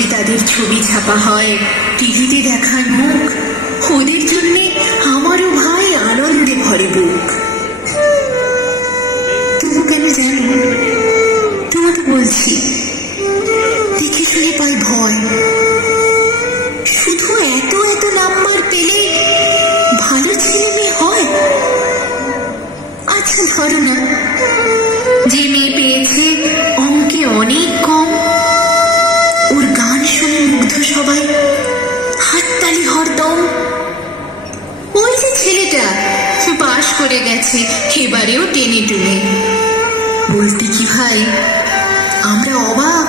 কাগজে তাদের ছবি ছাপা হয়, টিভিতে দেখার মুখ, ওদের জন্য আমারও ভাই আনন্দে ভরে বুক। তবু কেন জানো, তোমাকে বলছি, দেখে শুনে পাই ভয়। শুধু এত এত নাম্বার পেলে ভালো ছেলে মেয়ে হয়? আচ্ছা ধরো না, যে মেয়ে পেয়েছে অঙ্কে অনেক কম, ওর গান শুনে মুগ্ধ সবাই, হাততালি হরদম। ওই যে ছেলেটা পাশ করে গেছে এবারেও টেনে টুনে, বলতে কি ভাই আমরা অবাক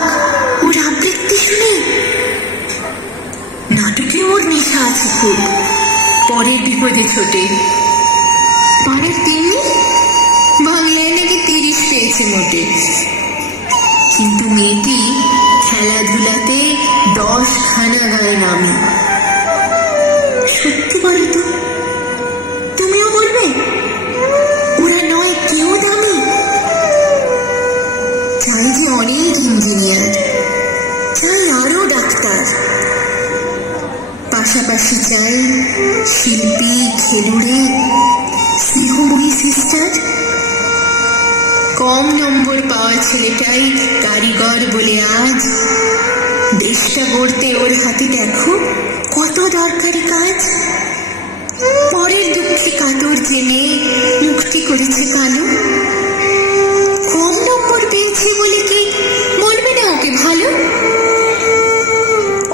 ওর আবৃত্তি শুনে। নাটকে ওর নেশা আছে খুব, পরের বিপদে ছোটে। পাড়ার তিনি বাংলায় নাকি 30 পেয়েছে মোটে, কিন্তু মেয়েটি খেলাধুলাতে 10 খানা গায়ে নামে। সত্যি বলো তো, তুমিও বলবে ওরা নয় কেউ দামি? চাই যে অনেক ইঞ্জিনিয়ার, চাই আরো ডাক্তার, পাশাপাশি চাই শিল্পী, খেলুড়ে, স্নেহময়ী সিস্টার। কম নম্বর পাওয়া ছেলেটাই কারিগর বলে আজ দেশটা গড়তে ওর হাতে দেখো কত দরকারি কাজ। পরের দুঃখে কাতর জেনে মুক্তি করেছে কালো। কম নম্বর পেয়েছে বলে কি বলবে না ওকে ভালো?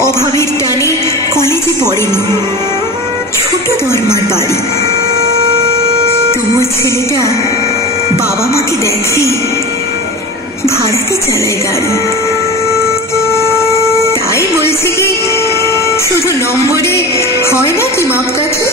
অভাবের টানে কলেজে পড়েনি, ছোট ধর্মার বাড়ি, তবুও ছেলেটা বাবা মাকে দেখে, ভাড়াতে চালায় গাড়ি। তাই বলছি কি শুধু নম্বরে হয় না কি মাপকাঠি?